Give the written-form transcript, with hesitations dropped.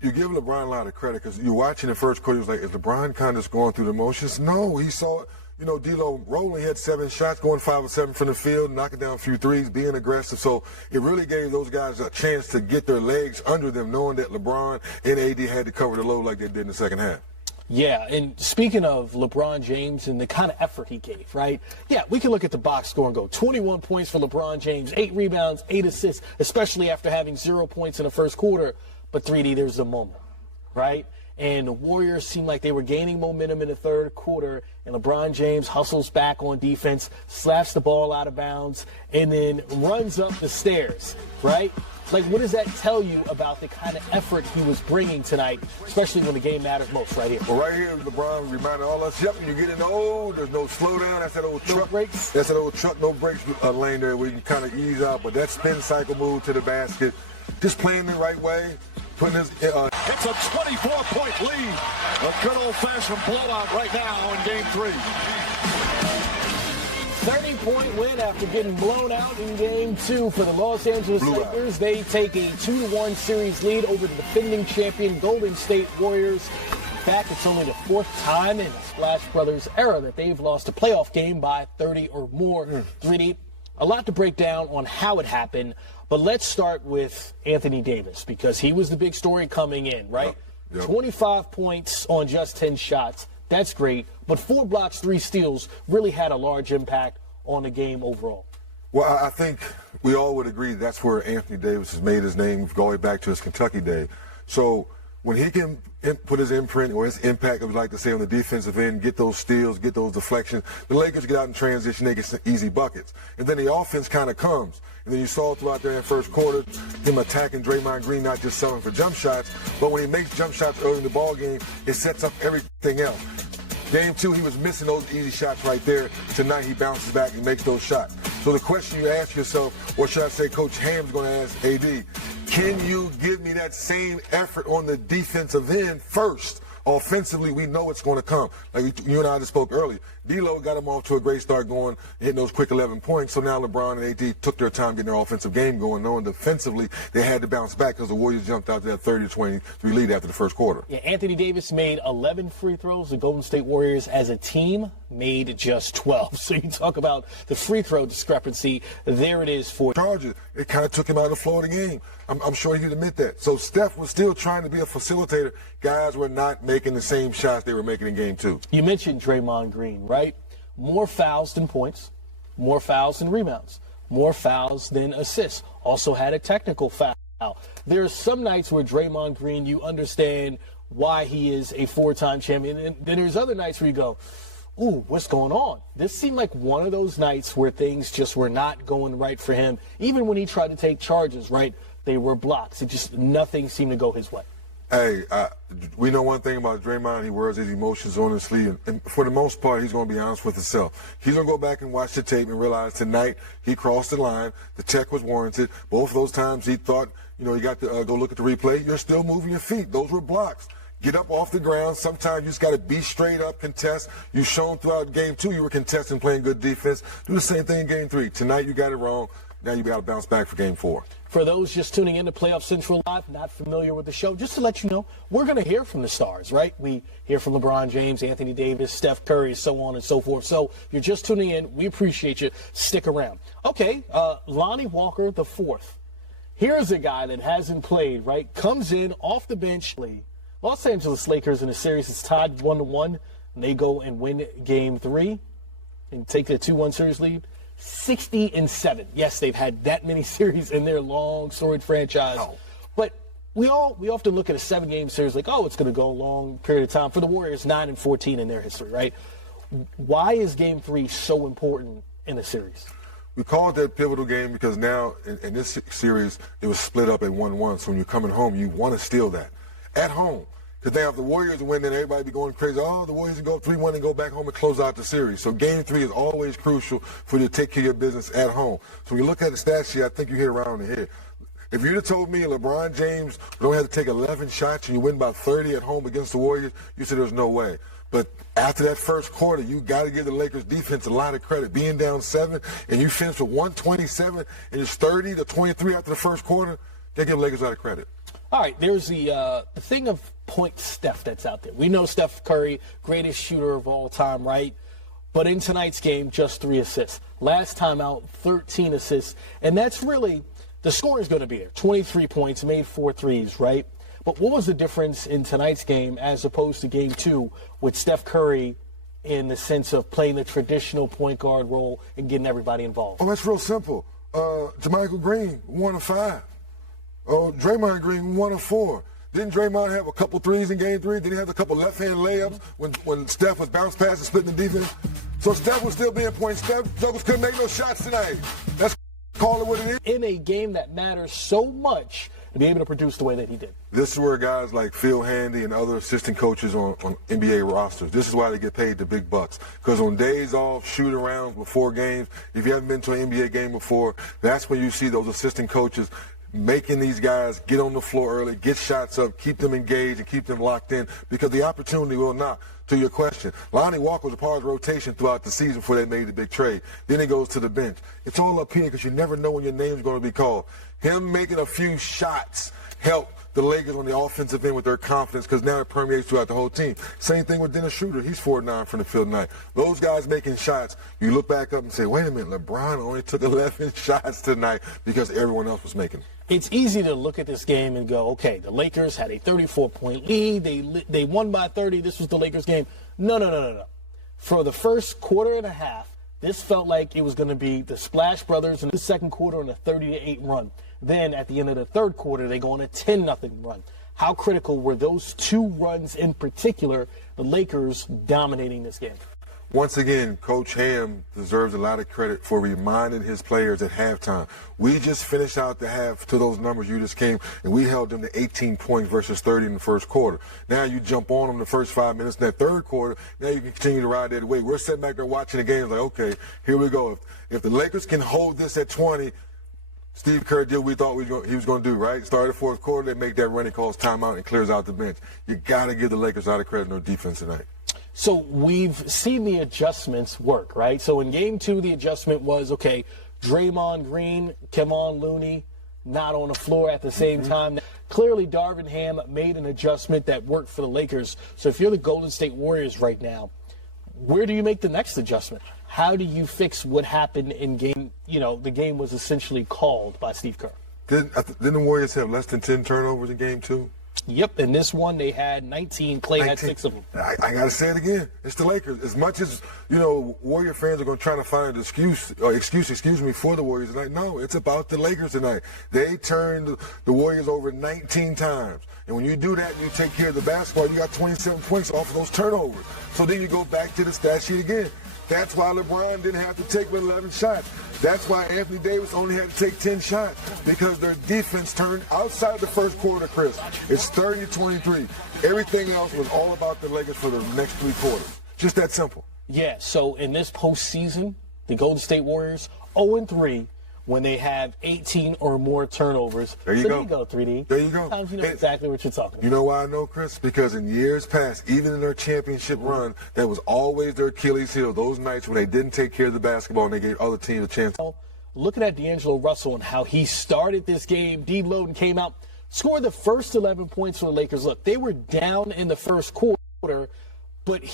you give LeBron a lot of credit because you're watching the first quarter. He was like, is LeBron kind of just going through the motions? No, he saw, D'Lo rolling, had 7 shots, going 5 or 7 from the field, knocking down a few threes, being aggressive. So it really gave those guys a chance to get their legs under them, knowing that LeBron and AD had to cover the load like they did in the second half. Yeah, and speaking of LeBron James and the kind of effort he gave, right? Yeah, we can look at the box score and go 21 points for LeBron James, 8 rebounds, 8 assists, especially after having 0 points in the first quarter. But 3D, there's a moment, right? And the Warriors seemed like they were gaining momentum in the third quarter, and LeBron James hustles back on defense, slaps the ball out of bounds, and then runs up the stairs, right? Like, what does that tell you about the kind of effort he was bringing tonight, especially when the game matters most right here? Well, right here, LeBron reminded all us, yep, when you get in the old, there's no slowdown. That's that old truck. No brakes. That's that old truck, no brakes lane there where you can kind of ease out. But that spin cycle move to the basket, just playing the right way, putting his... It's a 24-point lead. A good old-fashioned blowout right now in Game 3. 30-point win after getting blown out in Game 2 for the Los Angeles Lakers. They take a 2-1 series lead over the defending champion Golden State Warriors. In fact, it's only the 4th time in the Splash Brothers era that they've lost a playoff game by 30 or more. 3D, a lot to break down on how it happened, but let's start with Anthony Davis because he was the big story coming in, right? Yep. 25 points on just 10 shots. That's great, but 4 blocks, 3 steals really had a large impact on the game overall. Well, I think we all would agree that's where Anthony Davis has made his name going back to his Kentucky day. So when he can put his imprint or his impact, I would like to say, on the defensive end, get those steals, get those deflections, the Lakers get out in transition, they get some easy buckets. And then the offense kind of comes. And then you saw throughout there in the first quarter, him attacking Draymond Green, not just selling for jump shots, but when he makes jump shots early in the ball game, it sets up everything else. Game 2, he was missing those easy shots right there. Tonight, he bounces back and makes those shots. So the question you ask yourself, or should I say Coach Ham's going to ask AD, can you give me that same effort on the defensive end first? Offensively, we know it's going to come. Like you and I just spoke earlier. D'Lo got him off to a great start going, hitting those quick 11 points. So now LeBron and AD took their time getting their offensive game going, knowing defensively they had to bounce back because the Warriors jumped out to that 30-23 lead after the first quarter. Yeah, Anthony Davis made 11 free throws. The Golden State Warriors as a team made just 12. So you talk about the free throw discrepancy. There it is for Chargers. It kind of took him out of the flow of the game. I'm sure he can admit that. So Steph was still trying to be a facilitator. Guys were not making the same shots they were making in Game 2. You mentioned Draymond Green, right? More fouls than points, more fouls than rebounds, more fouls than assists. Also had a technical foul. There are some nights where Draymond Green, you understand why he is a 4-time champion. And then there's other nights where you go, ooh, what's going on? This seemed like one of those nights where things just were not going right for him. Even when he tried to take charges, right, they were blocks. It just, nothing seemed to go his way. Hey, we know one thing about Draymond. He wears his emotions on his sleeve. And for the most part, he's going to be honest with himself. He's going to go back and watch the tape and realize tonight he crossed the line. The check was warranted. Both of those times he thought, he got to go look at the replay. You're still moving your feet. Those were blocks. Get up off the ground. Sometimes you just got to be straight up, contest. You've shown throughout Game 2 you were contesting, playing good defense. Do the same thing in Game 3. Tonight you got it wrong. Now you got to bounce back for Game 4. For those just tuning in to Playoff Central Live, not familiar with the show, just to let you know, we're going to hear from the stars, right? We hear from LeBron James, Anthony Davis, Steph Curry, so on and so forth. So if you're just tuning in, we appreciate you. Stick around. Okay, Lonnie Walker IV. Here's a guy that hasn't played, right? Comes in off the bench. Los Angeles Lakers in a series that's tied 1-1, and they go and win Game 3 and take the 2-1 series lead. 60-7. Yes, they've had that many series in their long, storied franchise. Wow. But we often look at a 7-game series like, oh, it's going to go a long period of time. For the Warriors, 9-14 in their history, right? Why is Game 3 so important in the series? We call it that pivotal game because now in this series, it was split up at 1-1. So when you're coming home, you want to steal that. At home. Because now if the Warriors win, then everybody be going crazy. Oh, the Warriors go 3-1 and go back home and close out the series. So Game 3 is always crucial for you to take care of your business at home. So when you look at the stat sheet, I think you hit around the head. If you'd have told me LeBron James would only have to take 11 shots and you win by 30 at home against the Warriors, you said there's no way. But after that first quarter, you got to give the Lakers defense a lot of credit. Being down 7 and you finish with 127 and it's 30-23 after the first quarter, they give Lakers a lot of credit. All right, there's the thing of point Steph that's out there. We know Steph Curry, greatest shooter of all time, right? But in tonight's game, just 3 assists. Last time out, 13 assists. And that's really, the score is going to be there. 23 points, made 4 threes, right? But what was the difference in tonight's game as opposed to game 2 with Steph Curry in the sense of playing the traditional point guard role and getting everybody involved? Oh, that's real simple. JaMychal Green, 1 of 5. Oh, Draymond Green, 1 of 4. Didn't Draymond have a couple threes in game 3? Didn't he have a couple left-hand layups when Steph was bounce pass and splitting the defense? So Steph was still being point. Steph Douglas couldn't make no shots tonight. Let's call it what it is. In a game that matters so much to be able to produce the way that he did. This is where guys like Phil Handy and other assistant coaches on NBA rosters, this is why they get paid the big bucks. Because on days off, shoot-arounds before games, if you haven't been to an NBA game before, that's when you see those assistant coaches making these guys get on the floor early, get shots up, keep them engaged, and keep them locked in, because the opportunity will knock. To your question, Lonnie Walker was a part of the rotation throughout the season before they made the big trade. Then he goes to the bench. It's all up here because you never know when your name's going to be called. Him making a few shots helped the Lakers on the offensive end with their confidence, because now it permeates throughout the whole team. Same thing with Dennis Schroeder. He's 4-9 from the field tonight. Those guys making shots, you look back up and say, wait a minute, LeBron only took 11 shots tonight because everyone else was making. It's easy to look at this game and go, okay, the Lakers had a 34-point lead. They won by 30. This was the Lakers game. No. For the first quarter and a half, this felt like it was going to be the Splash Brothers in the second quarter on a 30-8 run. Then at the end of the third quarter, they go on a 10-0 run. How critical were those 2 runs in particular, the Lakers dominating this game? Once again, Coach Ham deserves a lot of credit for reminding his players at halftime. We just finished out the half to those numbers you just came, and we held them to 18 points versus 30 in the first quarter. Now you jump on them the first 5 minutes in that third quarter. Now you can continue to ride that way. We're sitting back there watching the game like, okay, here we go. If the Lakers can hold this at 20, Steve Kerr did what we thought he was going to do, right? Started the fourth quarter, they make that run, he calls timeout and clears out the bench. You got to give the Lakers a lot of credit on their defense tonight. So we've seen the adjustments work, right? So in game 2, the adjustment was, okay, Draymond Green, Kevon Looney, not on the floor at the same time. Clearly, Darvin Ham made an adjustment that worked for the Lakers. So if you're the Golden State Warriors right now, where do you make the next adjustment? How do you fix what happened in game, the game was essentially called by Steve Kerr? Didn't the Warriors have less than 10 turnovers in game 2? Yep, in this one they had 19. Clay had 6 of them. I got to say it again. It's the Lakers. As much as, Warrior fans are going to try to find an excuse for the Warriors tonight. No, it's about the Lakers tonight. They turned the Warriors over 19 times. And when you do that and you take care of the basketball, you got 27 points off of those turnovers. So then you go back to the stat sheet again. That's why LeBron didn't have to take but 11 shots. That's why Anthony Davis only had to take 10 shots, because their defense turned outside the first quarter, Chris. It's 30-23. Everything else was all about the Lakers for the next 3 quarters. Just that simple. Yeah, so in this postseason, the Golden State Warriors 0-3 when they have 18 or more turnovers. There you go. go. 3D. There you go. Sometimes you know exactly what you're talking about. You know why I know, Chris? Because in years past, even in their championship run, that was always their Achilles heel. Those nights when they didn't take care of the basketball and they gave other teams a chance. Looking at D'Angelo Russell and how he started this game, D. Loden came out, scored the first 11 points for the Lakers. Look, they were down in the first quarter, but he